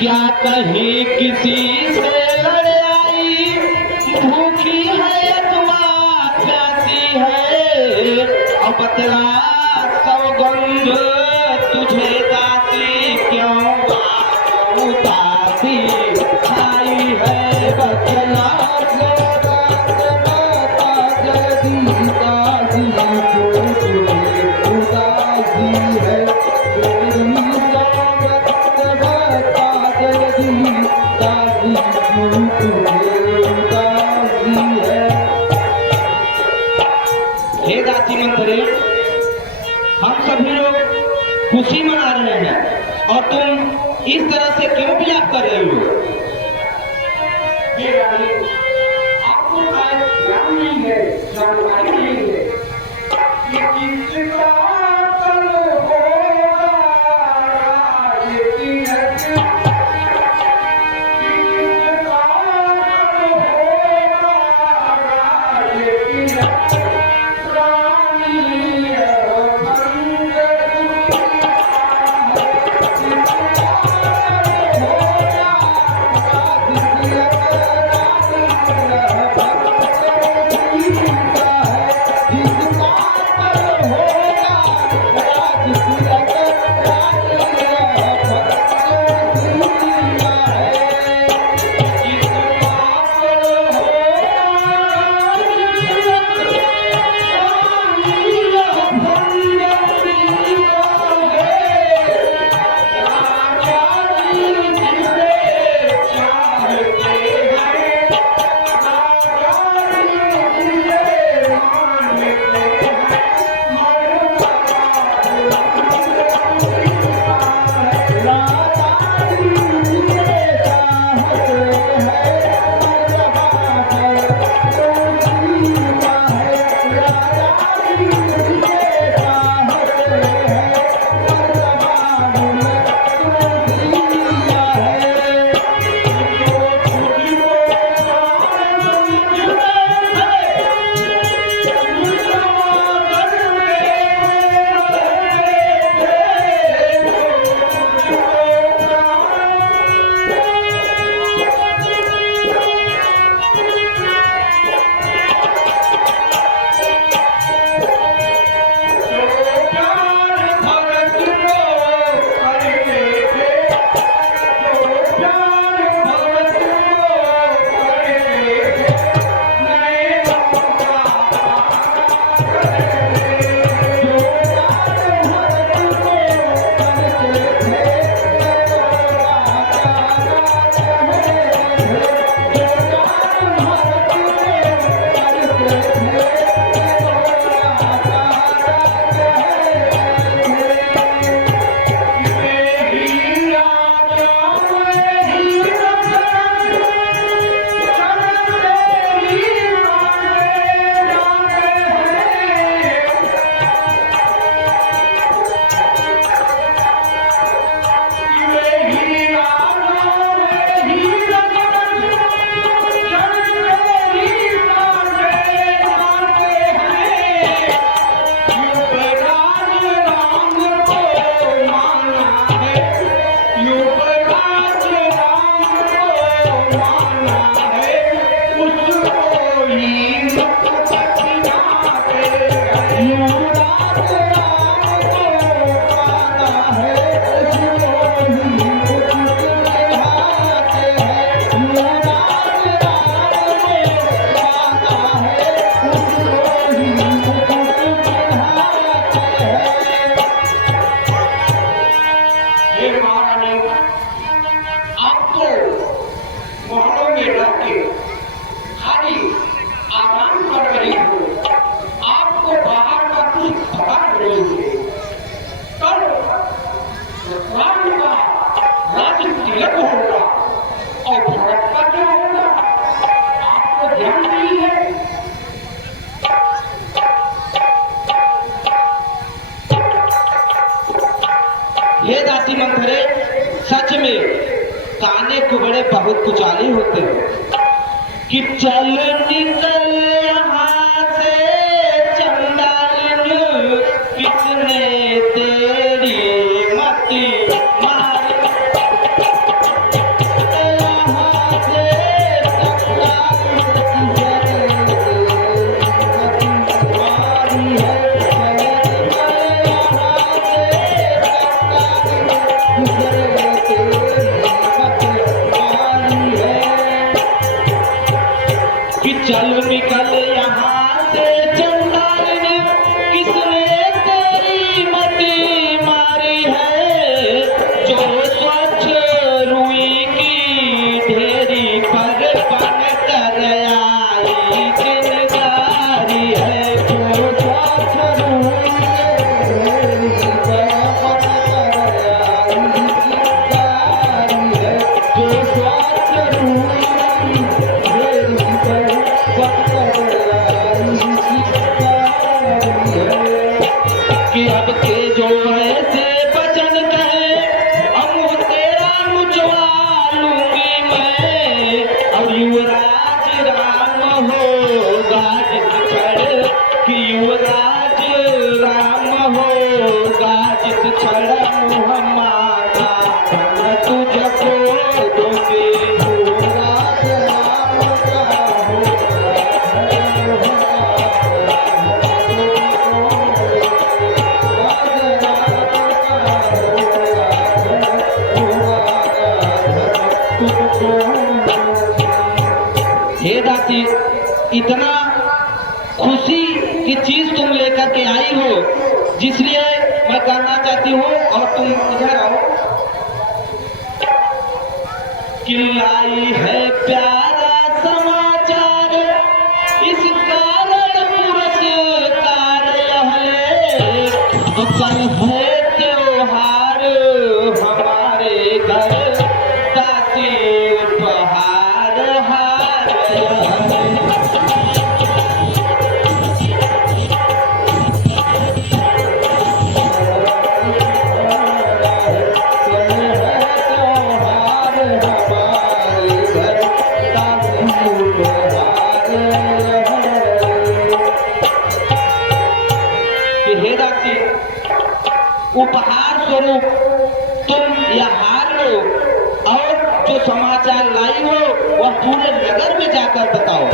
क्या कहे किसी से लड़ आई, भूखी है अथवा प्यासी है, और बतला सौगंध तुझे दासी, क्यों उदासी आई है, बतला सौगंध बता जल्दी दासी, जो तुझे उदासी है, हे दासी मंत्री, हम सभी लोग खुशी मना रहे हैं और तुम इस तरह से क्यों विलाप कर रही हो? आपको ध्यान नहीं है, जानकारी नहीं है कि किसका कल होगा ये पकड़ लेंगे। कल राम का राज तिलक होगा और भारत का क्या होगा आपको ध्यान नहीं है। हे दासी मंथरे, सच में काने कुबड़े बहुत कुचाले होते हैं कि चल निकल यहाँ से चंडालिनी, किसने तेरी मति मारी। यहाँ से चल निकल यहाँ से चंडालिनी, किसने तेरी मति मारी है। जो स्वच्छ रुई की ढेरी पर बन कर आई चिनगारी है। जो स्वच्छ रुई की ढेरी पर बन कर आई चिनगारी है। जो स्वच्छ रुई कि अब के जो ऐसे बचन कहे, अब तेरा मुझवा लूंगी मैं। और युवराज राम होगा जिस क्षण, कि युवराज राम होगा जिस क्षण मुँह मांगा धन तुझको दूंगी। युवराज राम का हे दासी, इतना खुशी की चीज तुम लेकर के आई हो, जिसलिए मैं कहना चाहती हूँ, और तुम इधर आओ, कि लाई है प्यारा समाचार, इस कारण पुरस्कार यह ले। तो कल है त्योहार हमारे घर, दासी उपहार हार उपहार स्वरूप तुम यह हार लो, और जो समाचार लाई हो वह पूरे नगर में जाकर बताओ।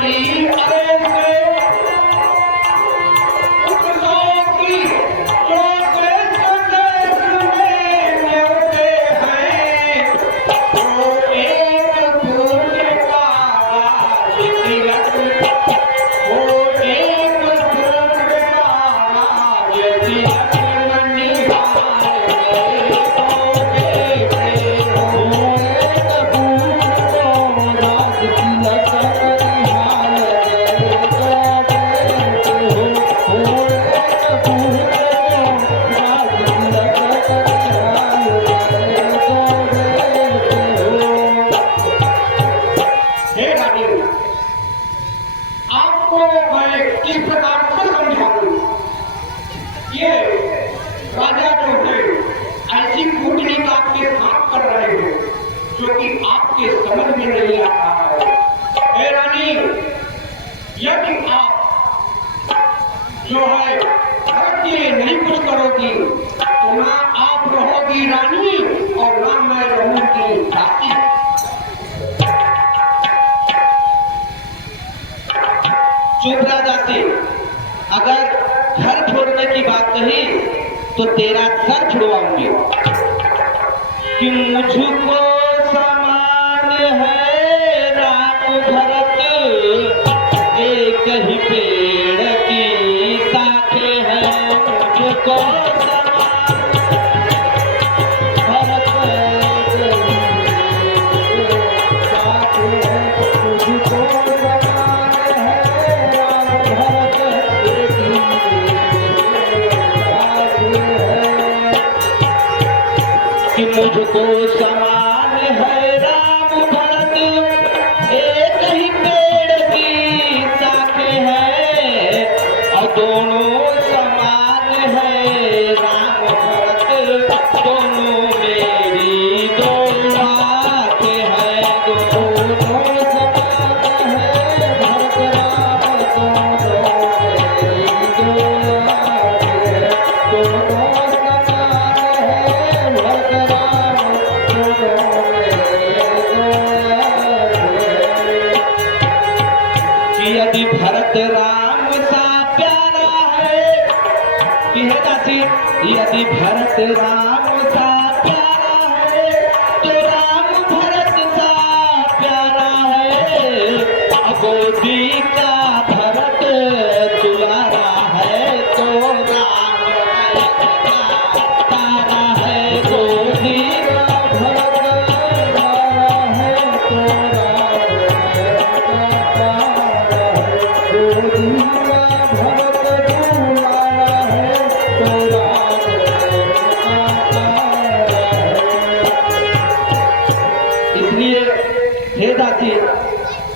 रानी अरे से उत्सव की जो देश देश में मिलते हैं वो एक दूसरे का राज तिलक वो एक दूसरे का राज तिलक आपको मैं किस प्रकार से समझाऊं? ये राजा जो है ऐसी कूटनीति आपके साथ कर रहे हैं जो कि आपके समझ में नहीं आ रहा है। हे रानी, यदि आप जो है भारत के लिए नहीं कुछ करोगी तो ना आप रहोगी रानी और ना मैं रहूंगी दासी। चुप रह जाती। अगर घर छोड़ने की बात कही तो तेरा सर छुड़वाऊंगी। कि मुझको समान है राम भरत, एक ही पेड़ की शाखे हैं। मुझको समान भरत शाखे हैं। मुझको मुझको समान है राम भरत, एक ही पेड़ की शाखे है। और दोनों समान है राम भरत, दोनों मेरी दो आंखें हैं। दोनों समान है भरत राम, दोनों मेरी दो आंखें हैं। दोनों यदि भरत राम सा प्यारा है, कि है दासी, यदि भरत राम सा प्यारा है तो राम भरत सा प्यारा है। गोदी का भरत दुलारा है तो राम तारा है। गोदी का भरत दुलारा है तो राम इसलिए हे दासी,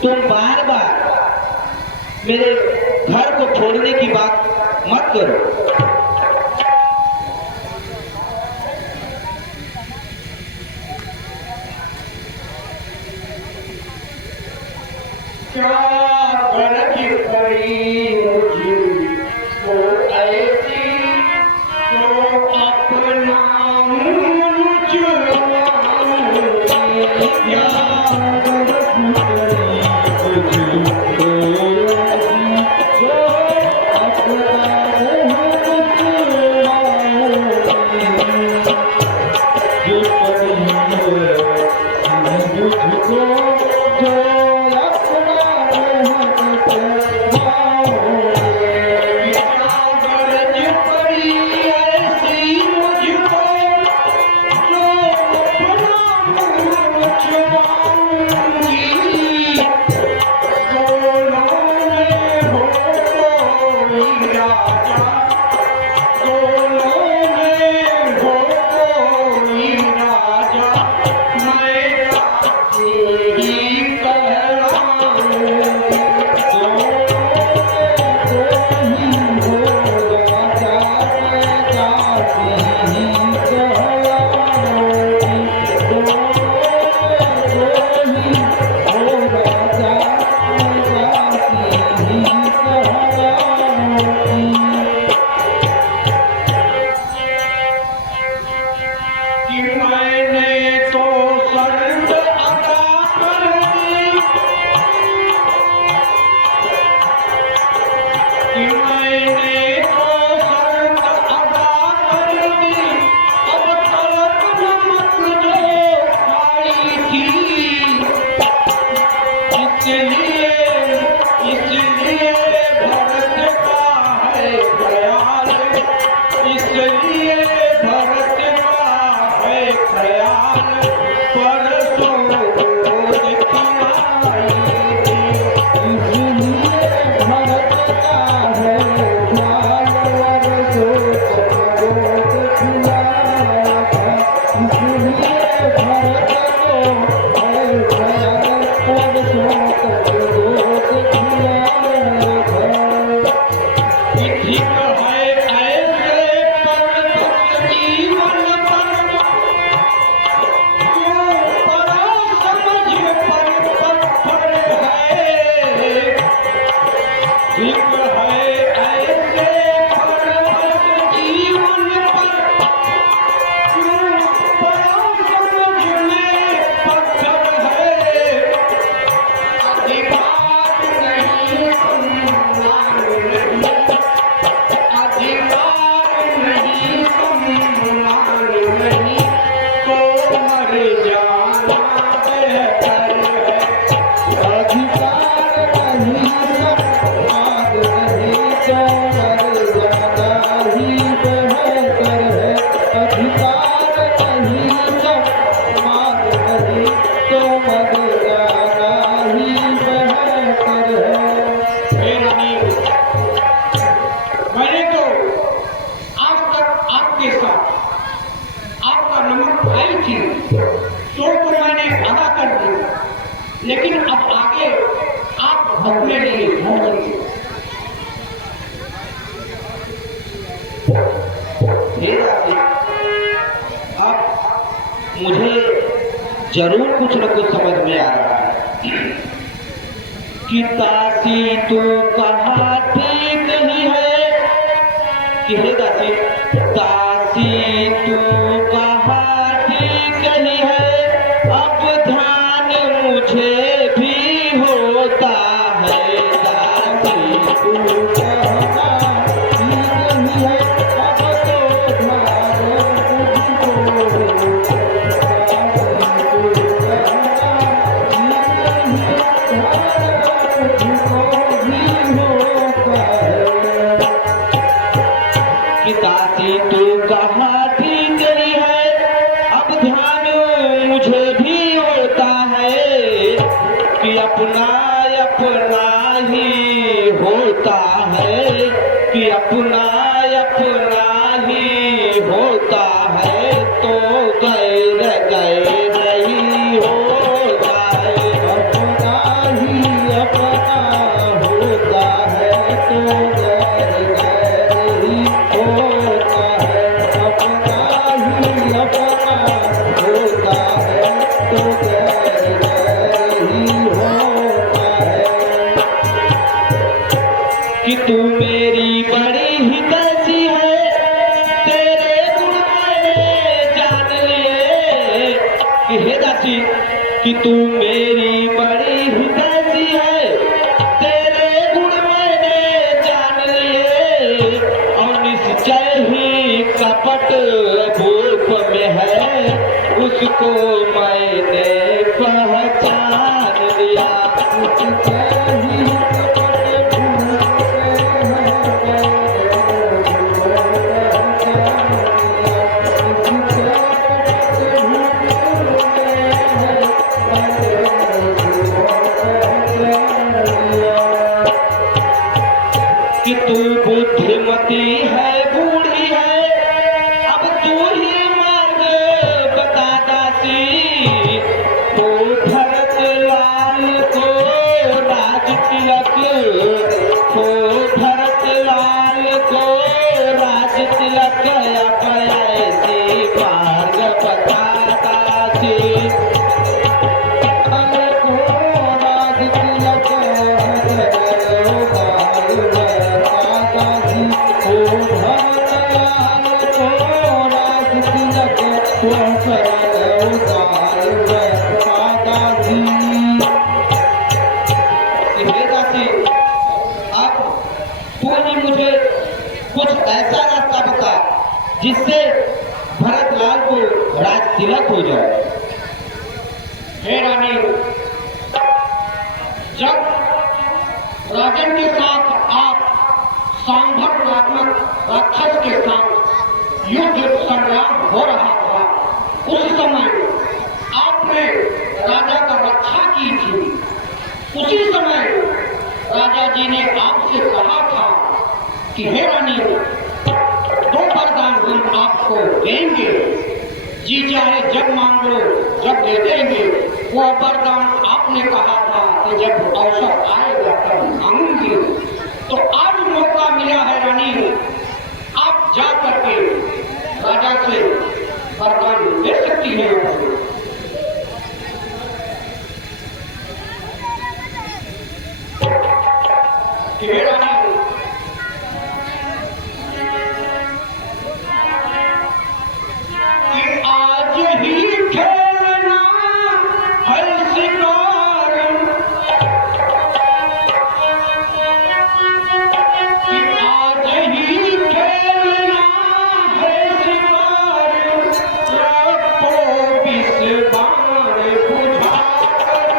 तुम बार बार मेरे घर को छोड़ने की बात मत करो। क्या गलती करी मुझे वो ऐसी जो अपना मुझ क्या गलती करी मुझे वो ऐसी जो अपना लेकिन अब आगे आप अपने लिए ढूंढेंगे। अब मुझे जरूर कुछ न कुछ समझ में आ रहा है कि दासी तू कहाँ ठीक नहीं है कि हे दासी, दासी तू कहाँ ठीक नहीं है। अब ध्यान मुझे भी होता है, दासी तू कहाँ ठीक नहीं है। अब तो ध्यान दासी तू कहाँ ठीक नहीं है। अब ध्यान मुझे भी होता है कि अपना अपना ही होता है, कि अपना अपना ही होता है। तो गैर गैर नहीं होता है, अपना ही अपना होता है। तो गैर गैर ही होता है, अपना ही अपना होता है। तो गैर गैर ही होता है। कि तू मेरी बड़ी ही दासी है, तेरे गुण मैंने जान लिए। कि हे दासी, कि तू मेरी बड़ी ही दासी है, तेरे गुण मैंने जान लिए। और निश्चय ही कपट भूप में है, उसको मैंने पहचान लिया। निश्चय ही कपट कि तू बुद्धिमती है, बूढ़ी है, अब तू ही मार्ग बता दासी। तो भरत लाल को राज तिलक, तो भरत लाल को राज तिलक, अब ऐसी मार्ग बता दासी। मुझे कुछ ऐसा रास्ता बता जिससे भरतलाल को राज तिलक हो जाए। हे रानी, जब राजन के साथ आप सांभर नामक राक्षस के साथ युद्ध संग्राम हो रहा था, उस समय आपने राजा का रक्षा की थी। उसी समय राजा जी ने आपसे कहा था कि हे रानी, 2 वरदान हम आपको देंगे, जी चाहे जब मांग लो जब दे देंगे। वो वरदान आपने कहा था कि जब अवसर आएगा तब मांगूंगी। तो आज मौका मिला है रानी, आप जा करके राजा से वरदान ले सकती है। हे रानी, कि आज ही खेलना है शिकार, कि आज ही खेलना है शिकार, रखो विष बाण बुझा कर।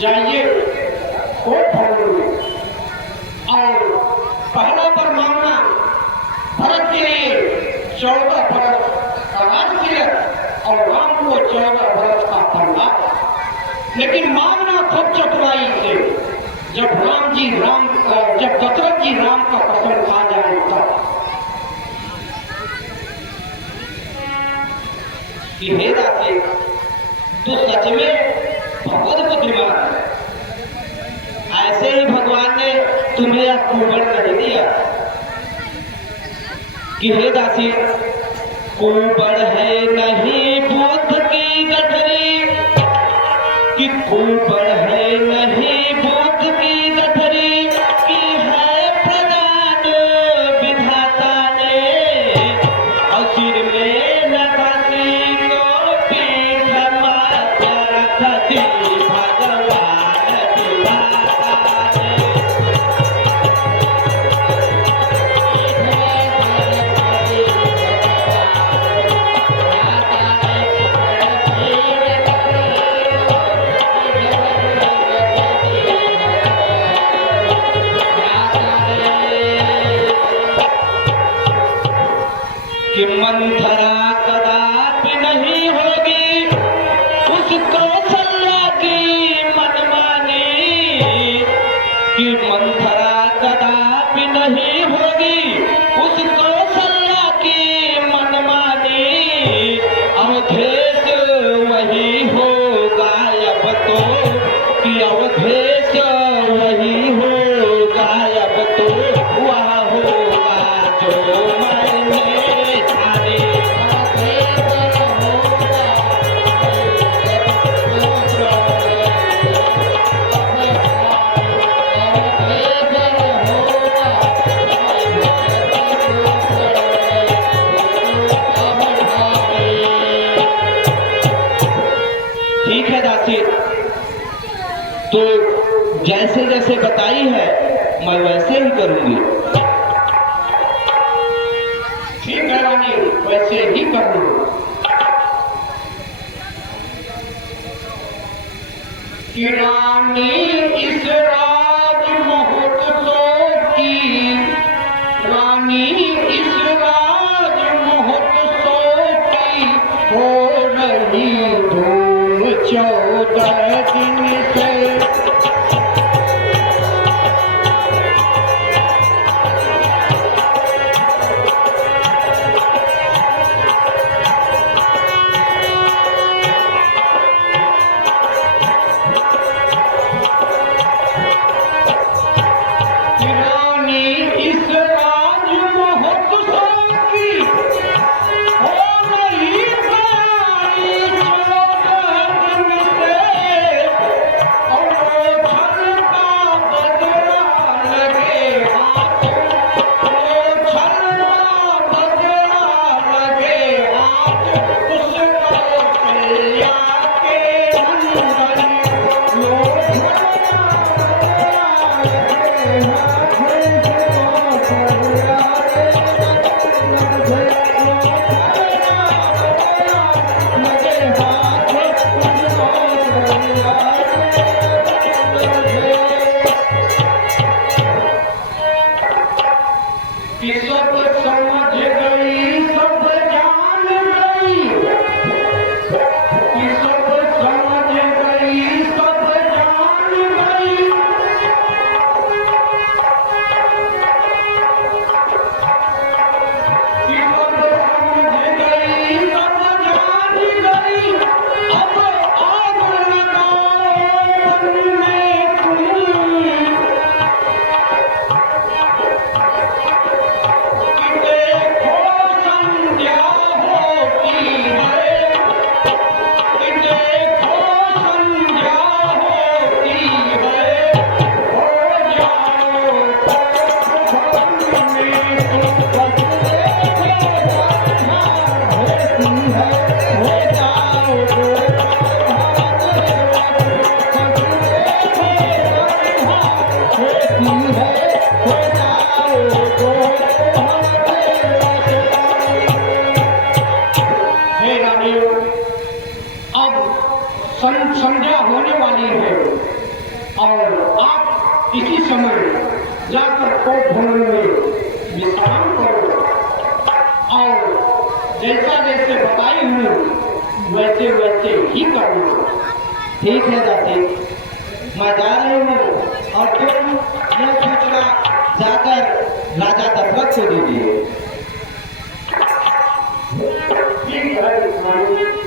जाइए कोर्ट भवन में और पहला पर मांगना भरत के लिए 14 बरस का राजतिलक और राम को 14 बरस का वनवास। लेकिन मांगना खूब चतुराई से, जब जब दशरथ जी राम का कसम खा जाए तब कि हे दासी, तू सच में बहुत बुद्धिमान है। ऐसे ही भगवान ने तुम्हें यह कुबड़ नहीं दिया कि हे दासी, कुबड़ है नहीं बुद्ध की गठरी, कि कुबड़ है नहीं बुद्ध की गठरी, कि है प्रदान विधाता ने और सिर में लगाती को पीठ माता रखती भगवान विधाता ने। कि मंथरा कदापि नहीं होगी उस कौशल्या की मनमानी, कि मंथरा कदापि नहीं होगी उस कौशल्या की मनमानी, अवधेश वही होगा अब तो, कि अवधेश वही होगा अब तो, वह होगा जो मैंने ठीक है दासी, तो जैसे जैसे बताई है मैं वैसे ही करूंगी। ठीक है रानी, वैसे ही करूंगी। कि रानी इस राज महोत्सव की, रानी इस राज महोत्सव की हो रही धूम 14 दिन से। संध्या होने वाली है। और आप इसी समय जाकर कोट भवन में विश्राम करो और जैसा जैसे बताई हूँ वैसे वैसे ही करो। ठीक है दासी, मैं जा रही हूँ और तुम यह सूचना जाकर राजा दशरथ को दीजिए। ठीक है।